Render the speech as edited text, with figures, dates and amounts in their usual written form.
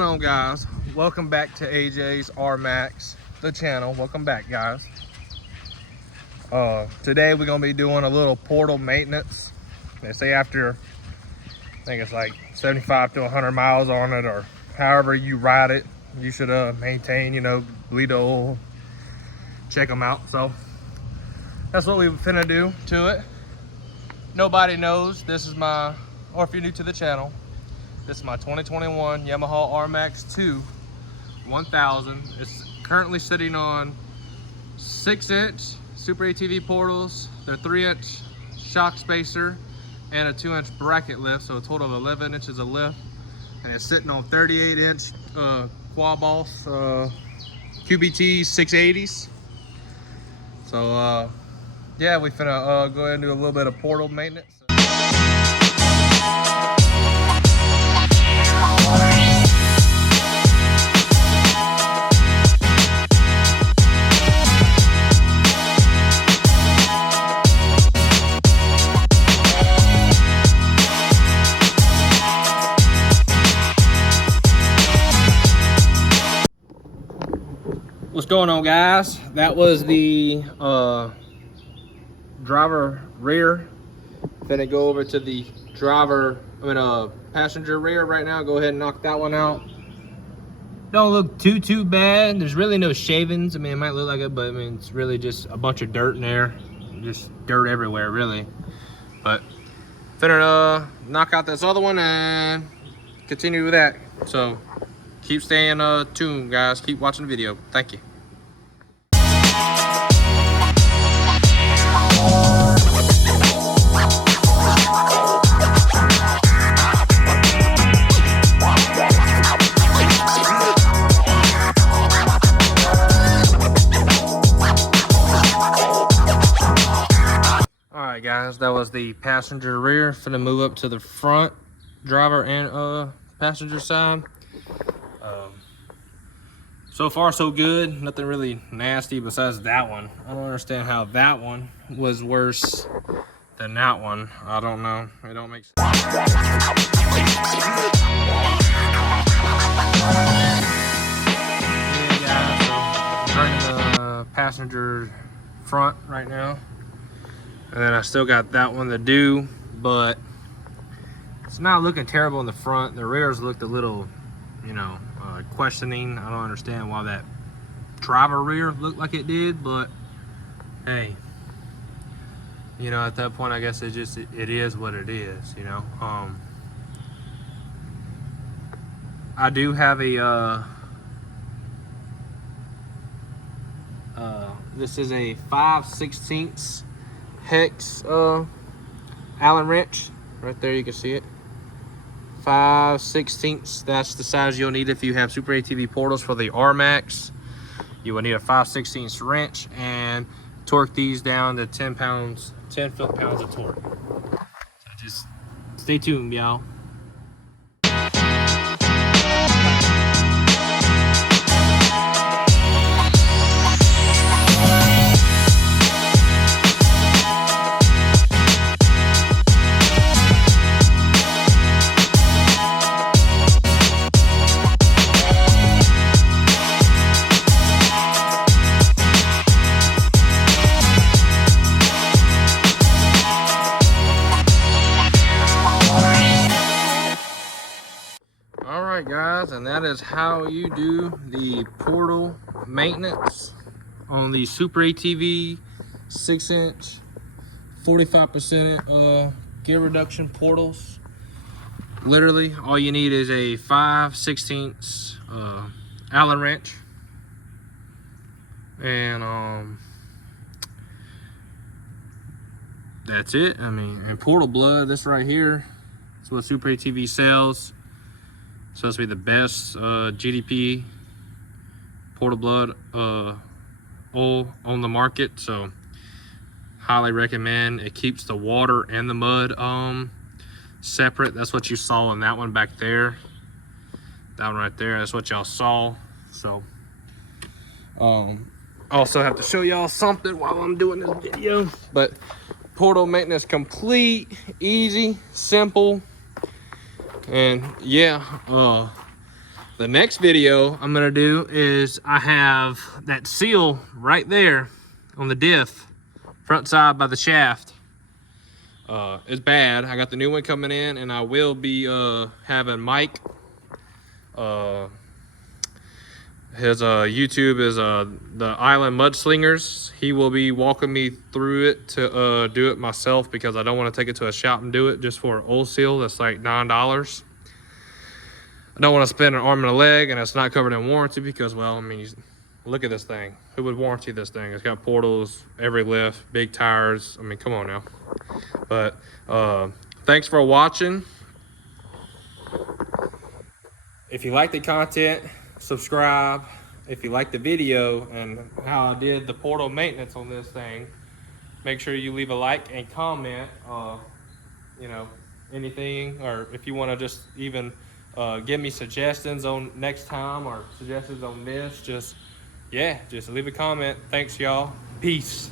going on, guys? Welcome back to AJ's Rmax, the channel. Welcome back, guys. Today we're gonna be doing a little portal maintenance. They say after, I think it's like 75 to 100 miles on it, or however you ride it, you should maintain, bleed oil, check them out. So that's what we're finna do to it. Nobody knows this is my, or if you're new to the channel, this is my 2021 Yamaha Rmax 2 1000. It's currently sitting on 6-inch SuperAtv portals, their 3-inch shock spacer, and a 2-inch bracket lift, so a total of 11 inches of lift. And it's sitting on 38-inch quad boss QBT 680s. So yeah, we finna go ahead and do a little bit of portal maintenance. What's going on, guys? That was the driver rear. Then go over to the passenger rear right now. Go ahead and knock that one out. Don't look too bad. There's really no shavings. I mean, it might look like it, but I mean, it's really just a bunch of dirt in there. Just dirt everywhere, really. But finna knock out this other one and continue with that. So keep staying tuned, guys. Keep watching the video. Thank you. Alright, guys, that was the passenger rear. Finna move up to the front, driver and passenger side. So far so good, nothing really nasty besides that one. I don't understand how that one was worse than that one. I don't know, it don't make sense. Yeah, guys, so I'm turning the passenger front right now. And then I still got that one to do, but it's not looking terrible in the front. The rears looked a little, questioning. I don't understand why that driver rear looked like it did, but hey, at that point, I guess it is what it is, I do have a this is a 5/16 hex Allen wrench. Right there, you can see it. 5/16. That's the size you'll need if you have SuperAtv portals for the Rmax. You will need a 5/16 wrench and torque these down to 10 foot-pounds of torque. So just stay tuned, y'all. Alright, guys, and that is how you do the portal maintenance on the SuperAtv 6-inch 45% gear reduction portals. Literally all you need is a 5/16 Allen wrench, and that's it. I mean, and portal blood, this right here, that's what SuperAtv sells. Supposed to be the best GDP portal blood oil on the market, so highly recommend. It keeps the water and the mud separate. That's what you saw in that one back there. That one right there, that's what y'all saw. So also have to show y'all something while I'm doing this video, but portal maintenance complete, easy, simple. And yeah, The next video I'm gonna do is I have that seal right there on the diff, front side by the shaft. It's bad. I got the new one coming in, and I will be having Mike. His YouTube is the Island Mudslingers. He will be walking me through it to do it myself, because I don't want to take it to a shop and do it just for an oil seal that's like $9. I don't want to spend an arm and a leg, and it's not covered in warranty because, well, I mean, look at this thing. Who would warranty this thing? It's got portals, every lift, big tires. I mean, come on now. But thanks for watching. If you like the content, subscribe. If you like the video and how I did the portal maintenance on this thing, make sure you leave a like and comment, you know, anything, or if you want to just even give me suggestions on next time, or suggestions on this, just leave a comment. Thanks, y'all. Peace.